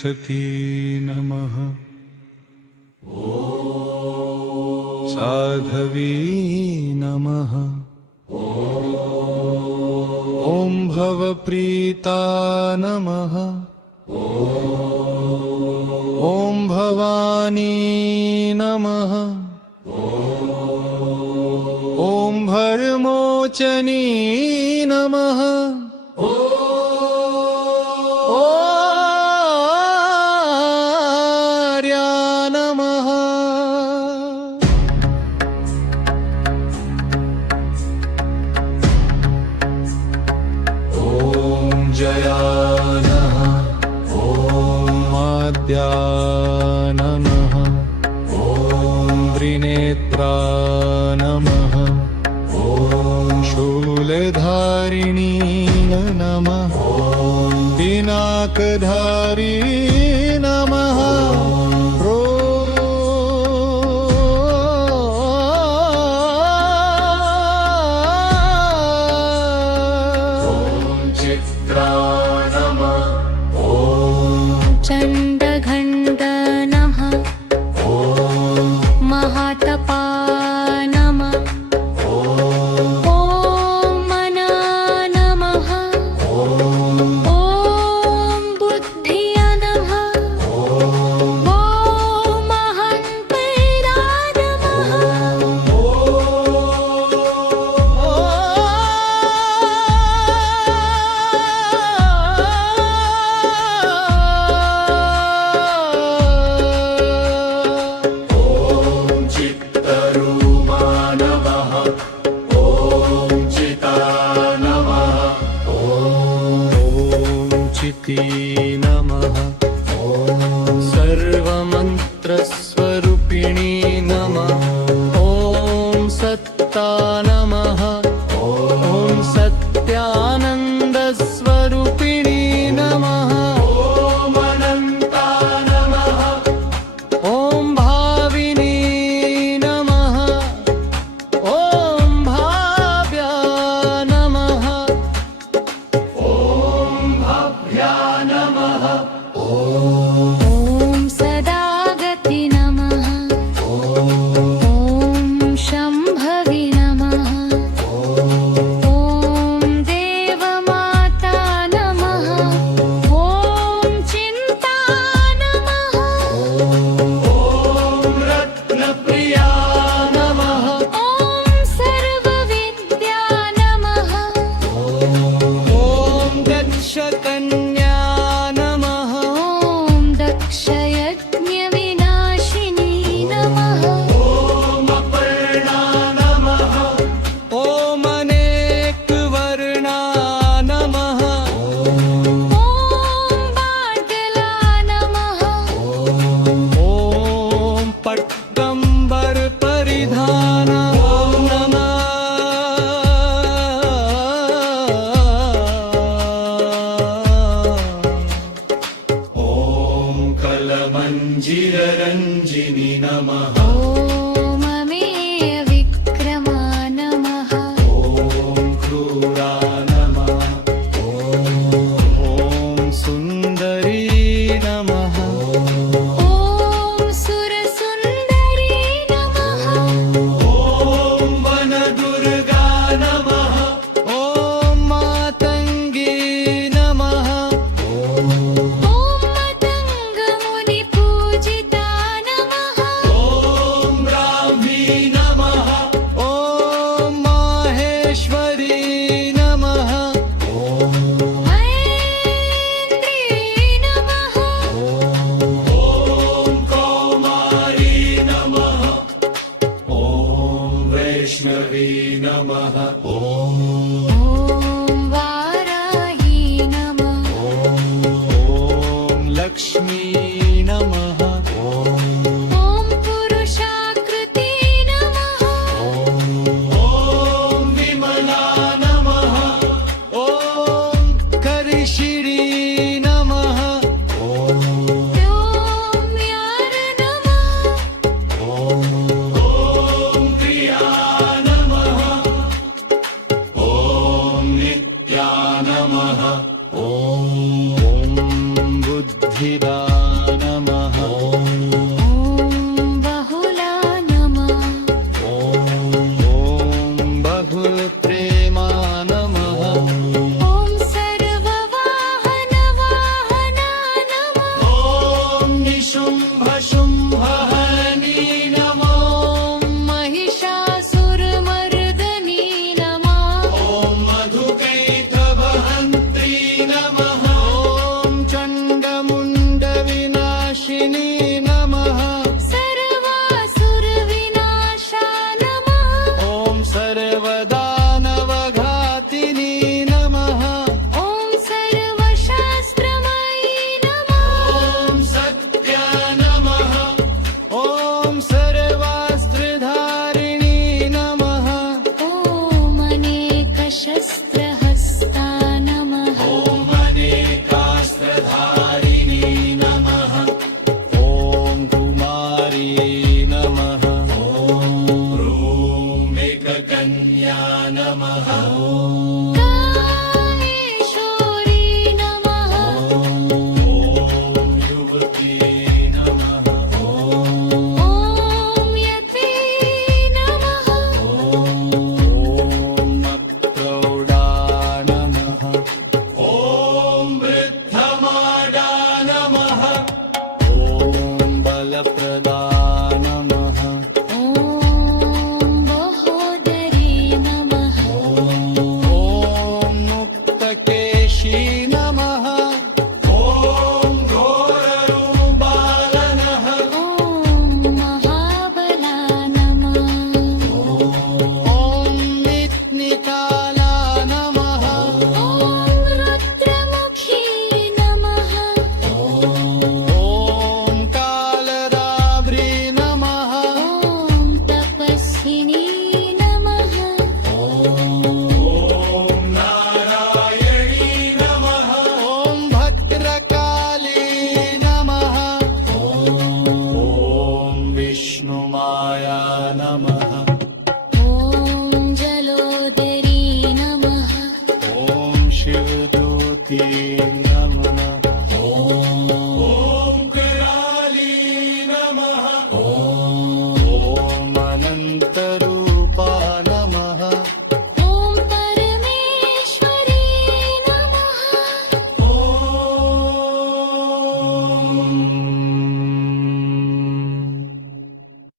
सती नमः। साधवी नमः। ॐ भवप्रीता नमः। ॐ भवानी नमः। ॐ भरमोचनी नमः। आर्या नमः। ॐ जया नमः। ॐ आद्या नमः। ॐ त्रिनेत्रा नमः। ॐ शूलधारिणी नमः। दिनाकधारी नमः। चित्रा नमः। चण्डघण्ट नमः। महातपा नमः। ॐ मना नमः। ॐ बुद्धिया नमः। ॐ महन्पैरा नमः। चित्तरूपा नमः। ॐ चिता नमः। ॐ चिती नमः। ॐ सर्वमन्त्रस्वरूपिणी नमः। ॐ सत्ता नमः। ॐ सत्यानन्दस्वरूपिणी नमः। ॐ अनन्ता नमः। ॐ भाविनी नमः। ॐ भाव्या नमः। ॐ भाभ्या नमः। ॐ सदागति नमः। ॐ शम्भवी नमः। ॐ देवमाता नमः। ॐ चिन्ता नमः। ॐ रत्नप्रिया नमः। ॐ सर्वविद्या नमः। ॐ दक्षकन्या नमः। ॐ दक्षयज्ञविनाशिनी नमः। ॐ अपर्णा नमः। ॐ अनेकवर्णा नमः। ॐ बाटला नमः। ॐ पट्टम्बर परिधान नमः। ॐ कलमञ्जिररञ्जिनी नमः। ॐ अमेय विक्रमा नमः। ॐ क्रूरा नमः। ॐ सुन्दरी नमः। ॐ सुरसुन्दरी नमः। ॐ वनदुर्गा नमः। ॐ मातङ्गी नमः। ॐ मतङ्गमुनिपूजिता नमः। ॐ ब्राह्मी नमः। ॐ माहेश्वरी नमः। ऐन्द्री नमः। ॐ कौमारी नमः। ॐ वैष्णवी नमः। ॐ ॐ वाराही नमः। ॐ लक्ष्मी नमः। ॐ पुरुषाकृति नमः। ॐ विमला नमः। ॐ करिशिरी नमः। ॐ व्यार नमः। ॐ प्रिया नमः। ॐ नित्या नमः। ॐ बुद्धिदा ಭಕ್ತರು